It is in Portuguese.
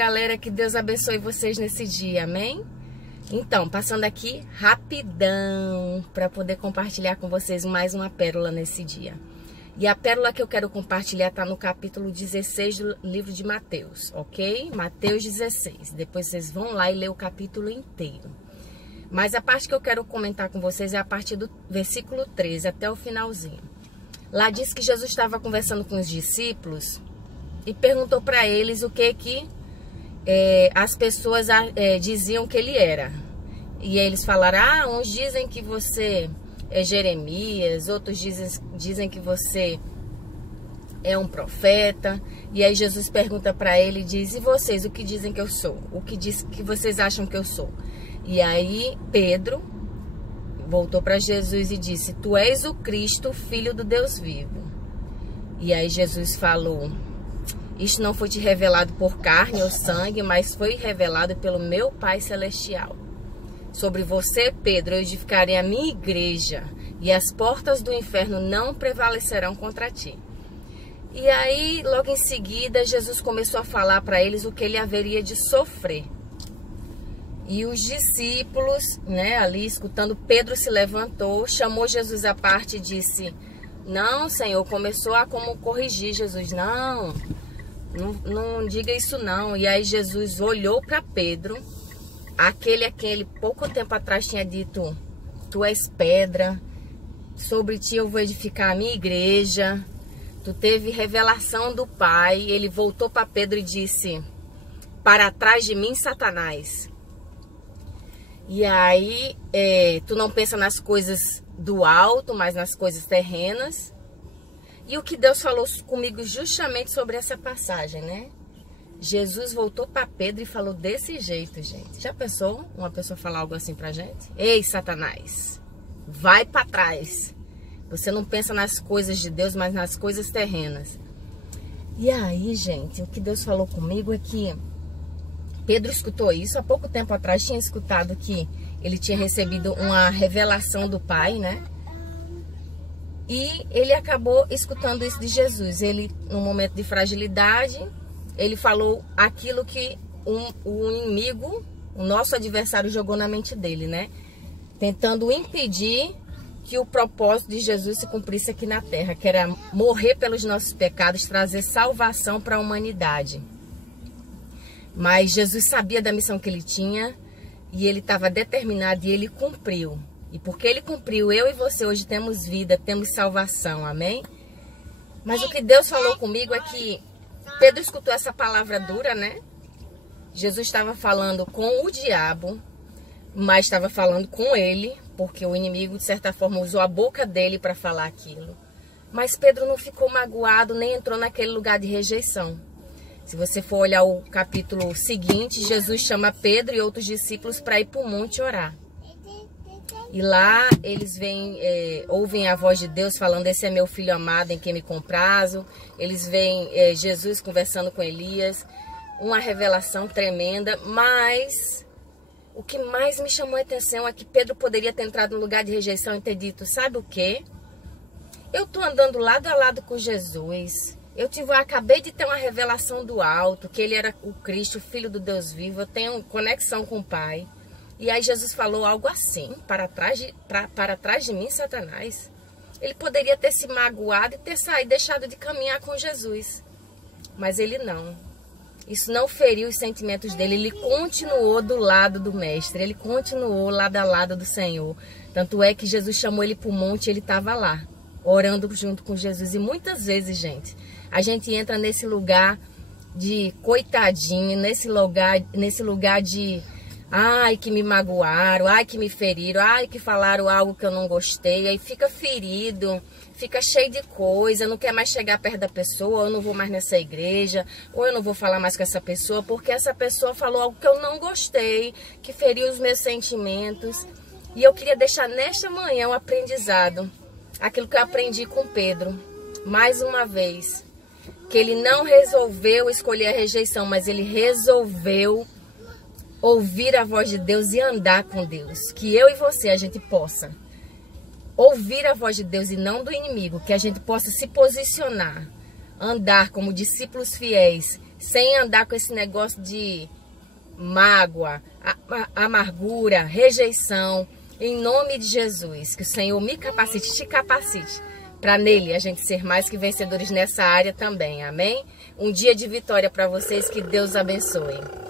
Galera, que Deus abençoe vocês nesse dia, amém? Então, passando aqui rapidão para poder compartilhar com vocês mais uma pérola nesse dia. E a pérola que eu quero compartilhar está no capítulo 16 do livro de Mateus, ok? Mateus 16. Depois vocês vão lá e ler o capítulo inteiro. Mas a parte que eu quero comentar com vocês é a partir do versículo 13 até o finalzinho. Lá diz que Jesus estava conversando com os discípulos e perguntou para eles o que as pessoas diziam que ele era. E aí eles falaram, uns dizem que você é Jeremias, outros dizem que você é um profeta. E aí Jesus pergunta para ele e diz, e vocês, o que dizem que eu sou? O que vocês acham que eu sou? E aí Pedro voltou para Jesus e disse, tu és o Cristo, filho do Deus vivo. E aí Jesus falou, isto não foi te revelado por carne ou sangue, mas foi revelado pelo meu Pai Celestial. Sobre você, Pedro, eu edificarei a minha igreja, e as portas do inferno não prevalecerão contra ti. E aí, logo em seguida, Jesus começou a falar para eles o que ele haveria de sofrer. E os discípulos, ali escutando, Pedro se levantou, chamou Jesus à parte e disse, não, Senhor, começou a como corrigir Jesus, não diga isso não. E aí Jesus olhou para Pedro, aquele a quem ele pouco tempo atrás tinha dito, tu és pedra, sobre ti eu vou edificar a minha igreja, tu teve revelação do Pai. Ele voltou para Pedro e disse, para trás de mim, Satanás. E aí, tu não pensa nas coisas do alto, mas nas coisas terrenas. E o que Deus falou comigo justamente sobre essa passagem, né? Jesus voltou para Pedro e falou desse jeito, gente. Já pensou uma pessoa falar algo assim pra gente? Ei, Satanás, vai para trás. Você não pensa nas coisas de Deus, mas nas coisas terrenas. E aí, gente, o que Deus falou comigo é que Pedro escutou isso. Há pouco tempo atrás tinha escutado que ele tinha recebido uma revelação do Pai, né? E ele acabou escutando isso de Jesus. Ele, num momento de fragilidade, ele falou aquilo que o inimigo, o nosso adversário, jogou na mente dele, né? Tentando impedir que o propósito de Jesus se cumprisse aqui na terra, que era morrer pelos nossos pecados, trazer salvação para a humanidade. Mas Jesus sabia da missão que ele tinha e ele estava determinado e ele cumpriu. E porque ele cumpriu, eu e você hoje temos vida, temos salvação, amém? Mas o que Deus falou comigo é que Pedro escutou essa palavra dura, né? Jesus estava falando com o diabo, mas estava falando com ele, porque o inimigo, de certa forma, usou a boca dele para falar aquilo. Mas Pedro não ficou magoado, nem entrou naquele lugar de rejeição. Se você for olhar o capítulo seguinte, Jesus chama Pedro e outros discípulos para ir para o monte orar. E lá eles ouvem a voz de Deus falando, esse é meu filho amado em quem me comprazo. Eles veem Jesus conversando com Elias, uma revelação tremenda. Mas o que mais me chamou a atenção é que Pedro poderia ter entrado no lugar de rejeição e ter dito, sabe o quê? Eu estou andando lado a lado com Jesus. Acabei de ter uma revelação do alto, que ele era o Cristo, o Filho do Deus vivo. Eu tenho conexão com o Pai. E aí Jesus falou algo assim, para trás de mim, Satanás. Ele poderia ter se magoado e ter deixado de caminhar com Jesus. Mas ele não. Isso não feriu os sentimentos dele. Ele continuou do lado do Mestre. Ele continuou lado a lado do Senhor. Tanto é que Jesus chamou ele para o monte e ele estava lá, orando junto com Jesus. E muitas vezes, gente, a gente entra nesse lugar de coitadinho, nesse lugar de ai, que me magoaram, ai, que me feriram, ai, que falaram algo que eu não gostei. Aí fica ferido, fica cheio de coisa, não quer mais chegar perto da pessoa, ou eu não vou mais nessa igreja, ou eu não vou falar mais com essa pessoa, porque essa pessoa falou algo que eu não gostei, que feriu os meus sentimentos. E eu queria deixar nesta manhã um aprendizado, aquilo que eu aprendi com Pedro, mais uma vez, que ele não resolveu escolher a rejeição, mas ele resolveu ouvir a voz de Deus e andar com Deus. Que eu e você, a gente possa ouvir a voz de Deus e não do inimigo, que a gente possa se posicionar, andar como discípulos fiéis, sem andar com esse negócio de mágoa, amargura, rejeição. Em nome de Jesus, que o Senhor me capacite, te capacite, para nele a gente ser mais que vencedores nessa área também, amém? Um dia de vitória para vocês, que Deus abençoe.